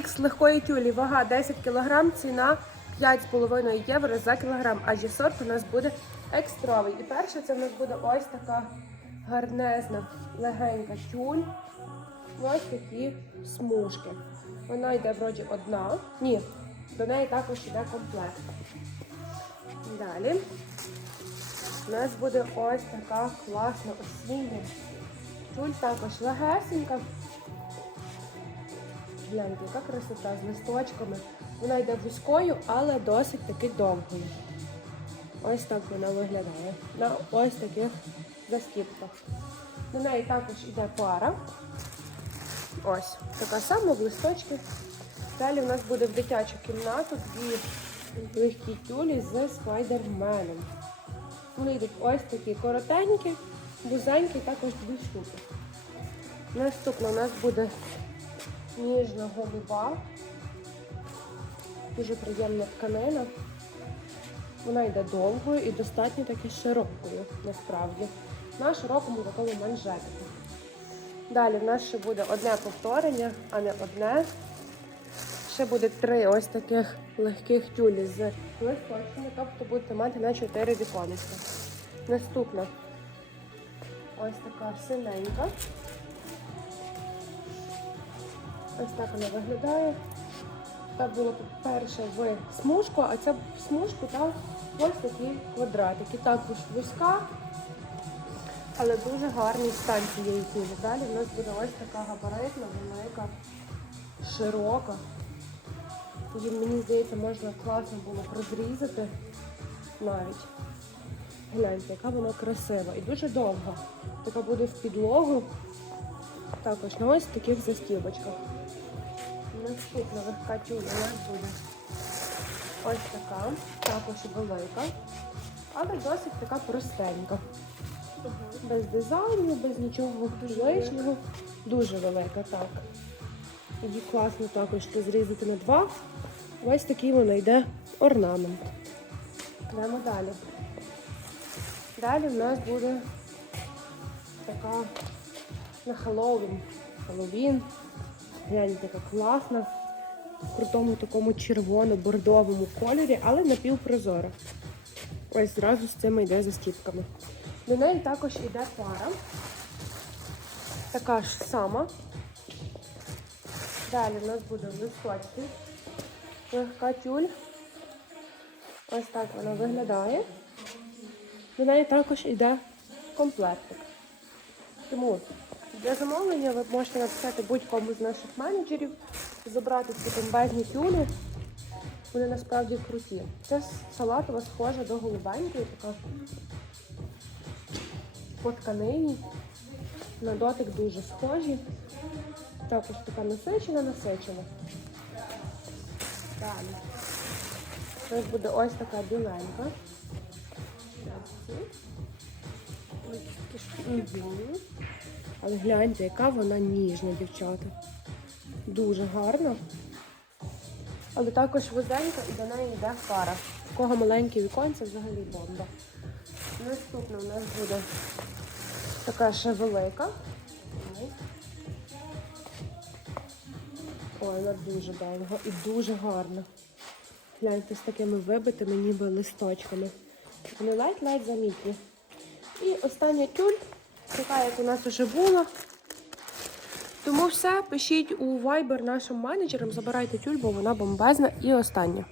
Мікс легкої тюлі, вага 10 кг, ціна 5,5 євро за кілограм. А сорт у нас буде екстровий. І перше це в нас буде ось така гарнезна, легенька тюль. Ось такі смужки. Вона йде вроді одна. Ні, до неї також йде комплект. Далі у нас буде ось така класна осіння. Тюль також легесенька. Гляньте, яка красота з листочками. Вона йде вузькою, але досить таки довгою. Ось так вона виглядає. На ось таких застіпках. До неї також йде пара. Ось, така сама в листочки. Далі в нас буде в дитячу кімнату дві легкі тюлі з спайдерменом. Вони йдуть ось такі коротенькі, вузенькі, також дві штуки. Наступна у нас буде ніжна голуба. Дуже приємна тканина. Вона йде довгою і достатньо таки широкою, насправді. На широкому такому манжетику. Далі в нас ще буде одне повторення, а не одне. Ще буде три ось таких легких тюлі з листочками, тобто будете мати на 4 віконечка. Наступна ось така синенька. Ось так вона виглядає. Так було перше в смужку, а ця в смужку та ось такі квадратики. Також вузька, але дуже гарний стан цієї тюлі. Далі в нас буде ось така габаритна, велика, широка. Її, мені здається, можна класно було розрізати навіть. Гляньте, яка вона красива і дуже довга. Така буде в підлогу. Також на ось таких застібочках. Наступна легка тюля у нас буде ось така, також велика, але досить така простенька. Без дизайну, без нічого лишнього. Дуже велика, так. Її класно також зрізати на два. Ось такий вона йде орнамент. Йдемо далі. Далі в нас буде така на Хеллоуін. Хеллоуін. Гляньте, яка класна. В крутому такому червоно-бордовому кольорі, але напівпрозора. Ось зразу з цими йде застіпками. До неї також йде пара. Така ж сама. Далі у нас буде листочки. Легка тюль. Ось так вона виглядає. До неї також йде комплектик. Тому для замовлення ви можете написати будь-кому з наших менеджерів, забрати ці бомбезні тюлі. Вони насправді круті. Це салатова схожа до голубенької, така по тканині. На дотик дуже схожі. Також така насичена, насичена. Далі. У буде ось така біленька. Але гляньте, яка вона ніжна, дівчата. Дуже гарна. Але також вузенька і до неї йде пара. У кого маленьке віконце, взагалі бомба. Наступна у нас буде така ще велика. Ой, вона дуже довга і дуже гарна. Гляньте з такими вибитими ніби листочками. Вони ледь-ледь замітні. І остання тюль, така, як у нас вже була. Тому все, пишіть у Viber нашим менеджерам, забирайте тюль, бо вона бомбезна. І остання.